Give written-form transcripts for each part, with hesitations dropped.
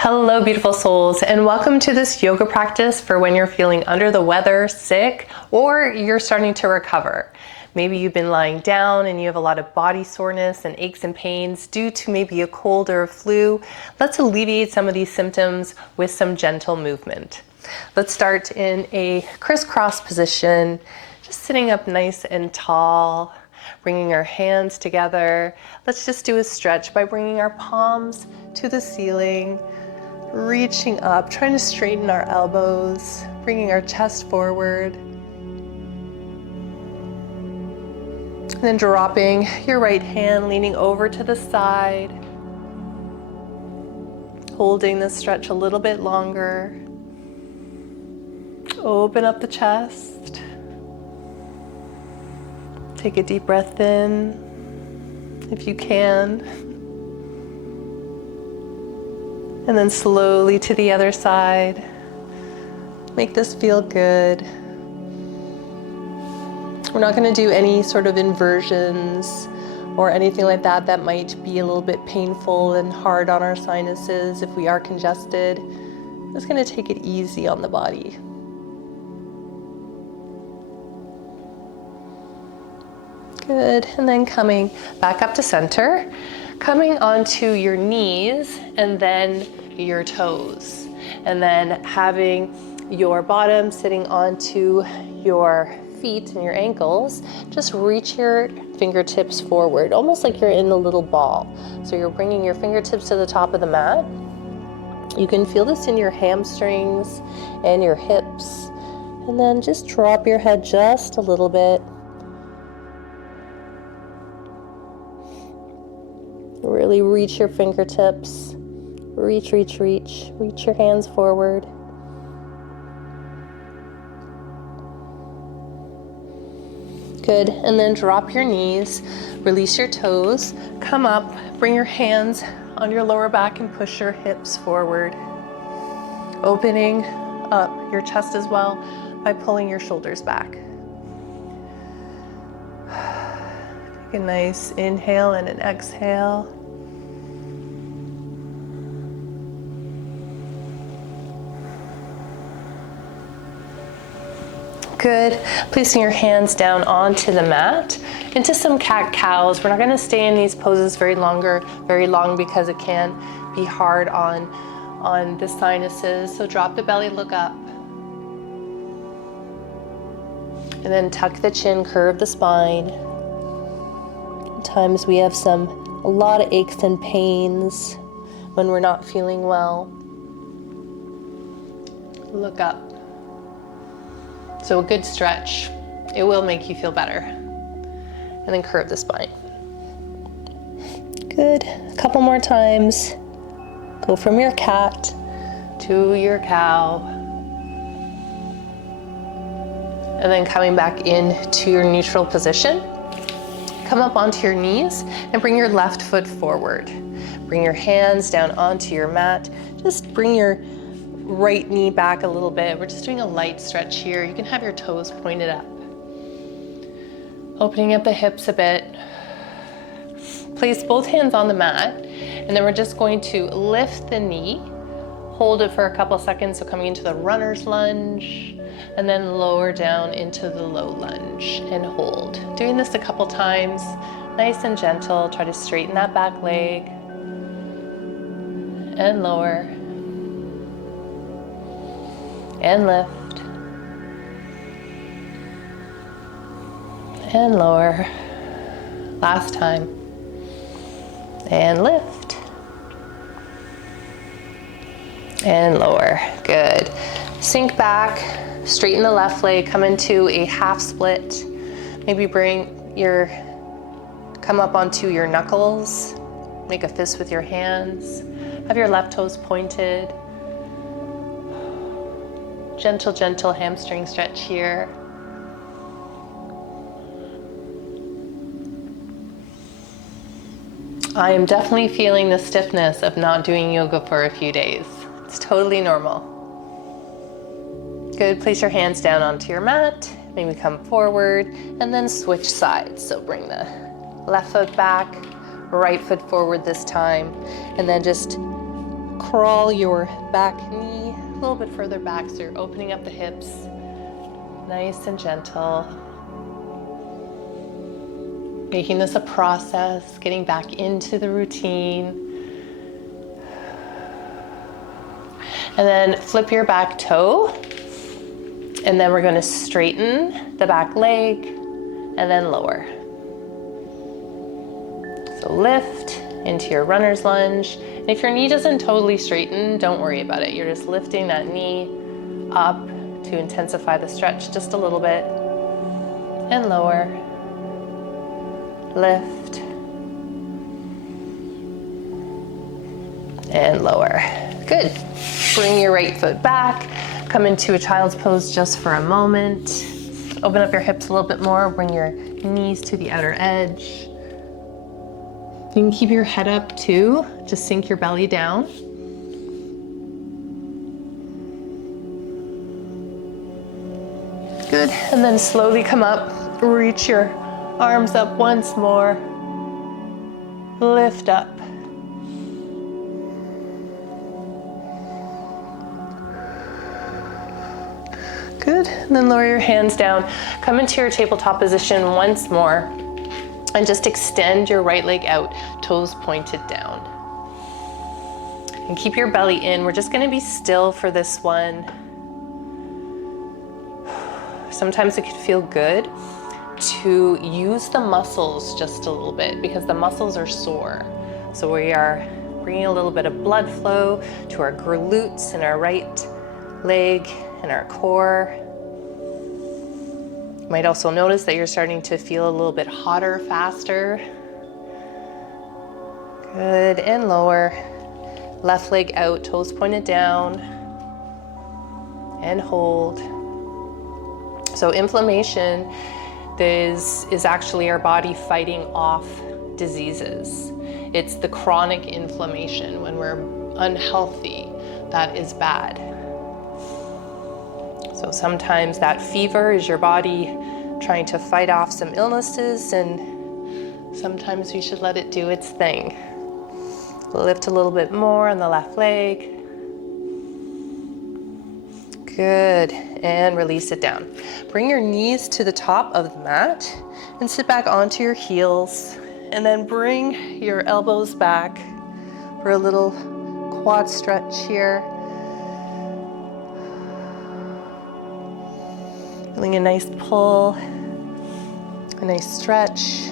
Hello, beautiful souls, and welcome to this yoga practice for when you're feeling under the weather, sick, or you're starting to recover. Maybe you've been lying down and you have a lot of body soreness and aches and pains due to maybe a cold or a flu. Let's alleviate some of these symptoms with some gentle movement. Let's start in a crisscross position, just sitting up nice and tall, bringing our hands together. Let's just do a stretch by bringing our palms to the ceiling, reaching up, trying to straighten our elbows, bringing our chest forward. And then dropping your right hand, leaning over to the side, holding this stretch a little bit longer. Open up the chest. Take a deep breath in, if you can. And then slowly to the other side. Make this feel good. We're not going to do any sort of inversions or anything like that that might be a little bit painful and hard on our sinuses if we are congested. I'm just going to take it easy on the body. Good, and then coming back up to center, coming onto your knees and then your toes, and then having your bottom sitting onto your feet and your ankles. Just reach your fingertips forward, almost like you're in a little ball. So you're bringing your fingertips to the top of the mat. You can feel this in your hamstrings and your hips, and then just drop your head just a little bit. Really reach your fingertips. Reach your hands forward. Good, and then drop your knees, release your toes, come up, bring your hands on your lower back and push your hips forward. Opening up your chest as well by pulling your shoulders back. Take a nice inhale and an exhale. Good. Placing your hands down onto the mat into some cat-cows. We're not going to stay in these poses very long because it can be hard on the sinuses. So drop the belly, look up. And then tuck the chin, curve the spine. Sometimes we have a lot of aches and pains when we're not feeling well. Look up. So a good stretch. It will make you feel better. And then curve the spine. Good. A couple more times. Go from your cat to your cow. And then coming back into your neutral position. Come up onto your knees and bring your left foot forward. Bring your hands down onto your mat. Just bring your right knee back a little bit. We're just doing a light stretch here. You can have your toes pointed up. Opening up the hips a bit. Place both hands on the mat, and then we're just going to lift the knee. Hold it for a couple seconds, so coming into the runner's lunge, and then lower down into the low lunge and hold. Doing this a couple times, nice and gentle. Try to straighten that back leg and lower and lift and lower. Last time. And lift and lower. Good. Sink back, straighten the left leg, come into a half split. Maybe come up onto your knuckles. Make a fist with your hands. Have your left toes pointed. Gentle hamstring stretch here. I am definitely feeling the stiffness of not doing yoga for a few days. It's totally normal. Good, place your hands down onto your mat. Maybe come forward and then switch sides. So bring the left foot back, right foot forward this time, and then just crawl your back knee a little bit further back so you're opening up the hips, nice and gentle. Making this a process, getting back into the routine. And then flip your back toe. And then we're going to straighten the back leg and then lower. So lift into your runner's lunge. And if your knee doesn't totally straighten, don't worry about it. You're just lifting that knee up to intensify the stretch just a little bit. And lower. Lift. And lower. Good. Bring your right foot back. Come into a child's pose just for a moment. Open up your hips a little bit more. Bring your knees to the outer edge. You can keep your head up too. Just sink your belly down. Good. And then slowly come up. Reach your arms up once more. Lift up. Good. And then lower your hands down. Come into your tabletop position once more. And just extend your right leg out, toes pointed down. And keep your belly in. We're just going to be still for this one. Sometimes it can feel good to use the muscles just a little bit because the muscles are sore. So we are bringing a little bit of blood flow to our glutes and our right leg and our core. You might also notice that you're starting to feel a little bit hotter, faster. Good, and lower. Left leg out, toes pointed down. And hold. So inflammation is actually our body fighting off diseases. It's the chronic inflammation when we're unhealthy that is bad. So sometimes that fever is your body trying to fight off some illnesses, and sometimes we should let it do its thing. Lift a little bit more on the left leg. Good, and release it down. Bring your knees to the top of the mat and sit back onto your heels, and then bring your elbows back for a little quad stretch here. Feeling a nice pull, a nice stretch.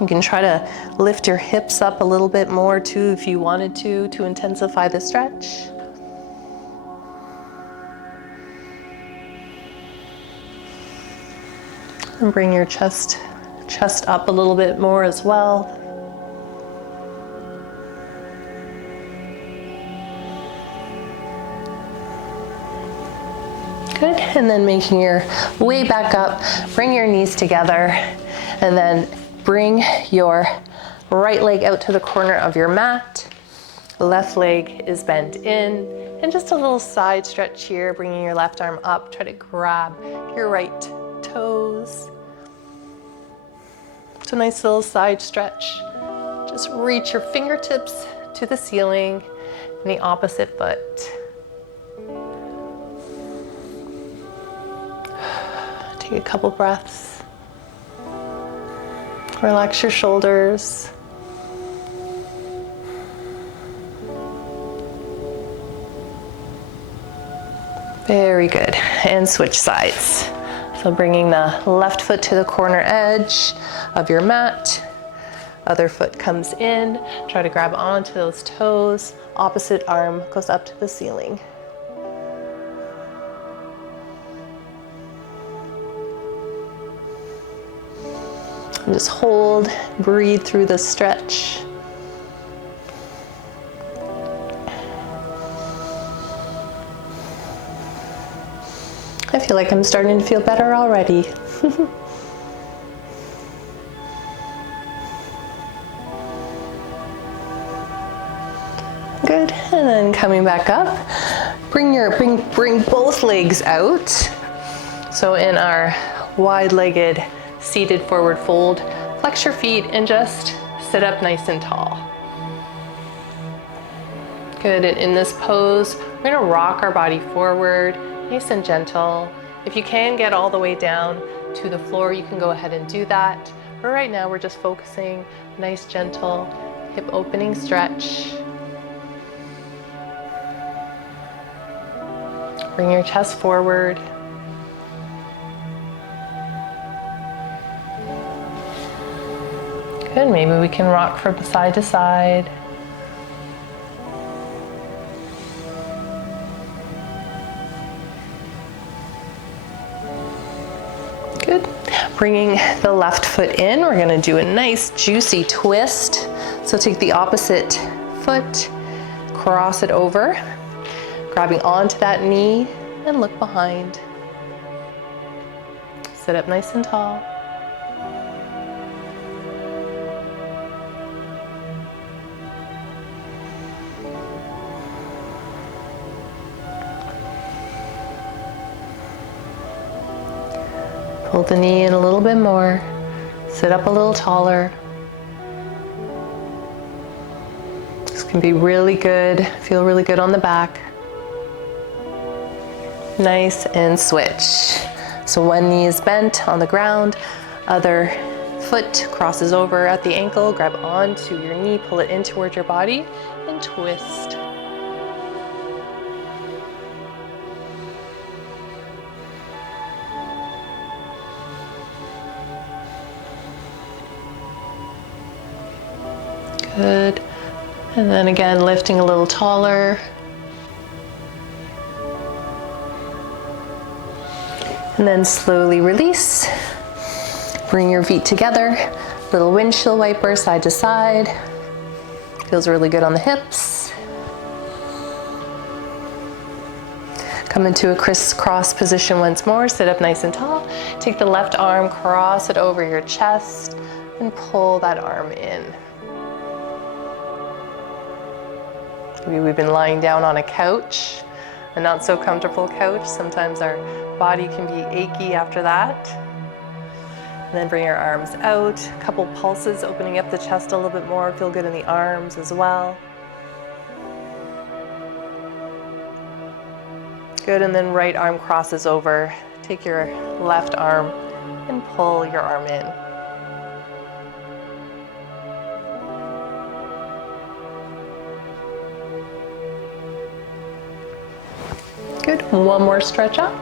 You can try to lift your hips up a little bit more too if you wanted to intensify the stretch. And bring your chest up a little bit more as well. Good, and then making your way back up, bring your knees together, and then bring your right leg out to the corner of your mat. Left leg is bent in, and just a little side stretch here, bringing your left arm up. Try to grab your right toes. It's a nice little side stretch. Just reach your fingertips to the ceiling and the opposite foot. Take a couple breaths. Relax your shoulders. Very good. And switch sides. So bringing the left foot to the corner edge of your mat. Other foot comes in. Try to grab onto those toes. Opposite arm goes up to the ceiling. And just hold, breathe through the stretch. I feel like I'm starting to feel better already. Good, and then coming back up, bring both legs out. So in our wide-legged seated forward fold, flex your feet and just sit up nice and tall. Good, and in this pose, we're gonna rock our body forward, nice and gentle. If you can get all the way down to the floor, you can go ahead and do that. But right now, we're just focusing, nice, gentle, hip opening stretch. Bring your chest forward. Good, maybe we can rock from side to side. Good. Bringing the left foot in, we're gonna do a nice juicy twist. So take the opposite foot, cross it over, grabbing onto that knee and look behind. Sit up nice and tall. Pull the knee in a little bit more. Sit up a little taller. This can be really good. Feel really good on the back. Nice, and switch. So one knee is bent on the ground, other foot crosses over at the ankle, grab onto your knee, pull it in towards your body, and twist. Good. And then again, lifting a little taller. And then slowly release. Bring your feet together. Little windshield wiper side to side. Feels really good on the hips. Come into a crisscross position once more. Sit up nice and tall. Take the left arm, cross it over your chest, and pull that arm in. Maybe we've been lying down on a couch, a not so comfortable couch. Sometimes our body can be achy after that. And then bring your arms out, a couple pulses, opening up the chest a little bit more. Feel good in the arms as well. Good, and then right arm crosses over. Take your left arm and pull your arm in. Good, one more stretch up.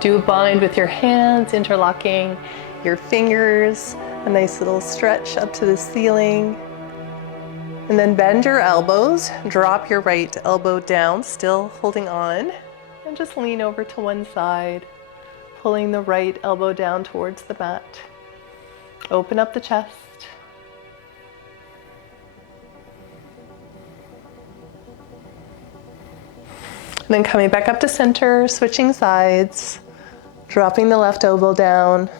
Do a bind with your hands, interlocking your fingers, a nice little stretch up to the ceiling. And then bend your elbows, drop your right elbow down, still holding on, and just lean over to one side, pulling the right elbow down towards the mat. Open up the chest. And then coming back up to center, switching sides, dropping the left elbow down.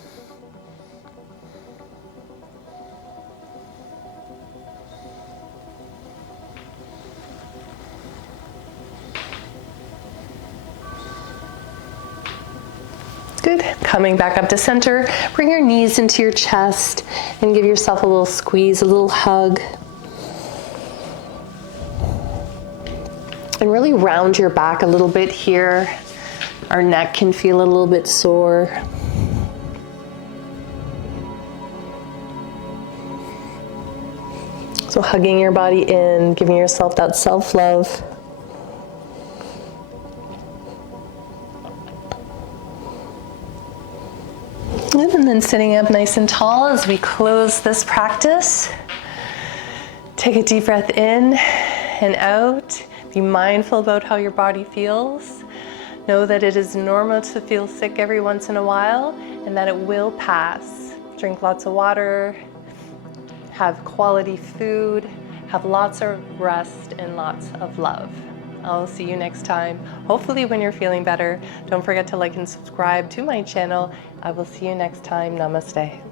Good. Coming back up to center, bring your knees into your chest and give yourself a little squeeze, a little hug. And really round your back a little bit here. Our neck can feel a little bit sore. So hugging your body in, giving yourself that self-love. And then sitting up nice and tall as we close this practice. Take a deep breath in and out. Be mindful about how your body feels. Know that it is normal to feel sick every once in a while and that it will pass. Drink lots of water, have quality food, have lots of rest and lots of love. I'll see you next time, hopefully when you're feeling better. Don't forget to like and subscribe to my channel. I will see you next time. Namaste.